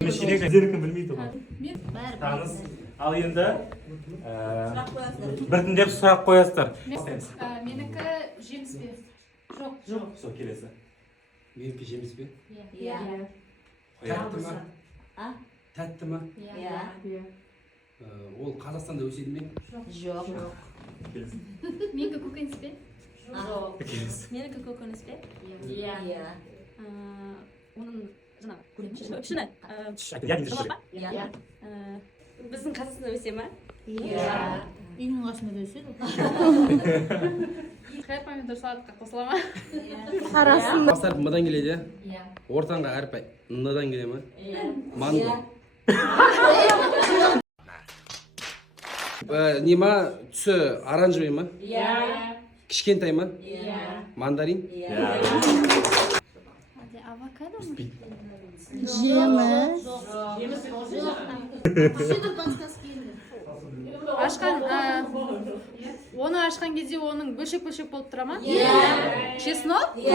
Зеркін білмейді ғой. Таныс. Ал енді біртіндеп сұрақ қоясыздар. Менікі жеміс пе? Жоқ. Сол келесі. Менікі жеміс пе? Иә. Тәтті ма? Тәтті ма? Иә. Ол Қазақстанда өседі ме? Жоқ. Менікі көкөніс пе? Жоқ. Менікі көкөніс пе? Иә. Оның жаңағы пішіні Иә. біздің Қазақстанда өсе ма? Иә. Үйінің қасында да өседі. Қай помидор салатқа қосыла ма? Бастар мыдан келеді, Иә. ортаңға әріп ныдан келе ма? Иә. Манго. Не ма? Түсі оранжевый ма? Иә. Кішкентай ма? Иә. Мандарин? Авокадо ма? Оны ашқан кезде оның бөлшек-бөлшек болып тұра ма? Иә. Чеснок? Иә.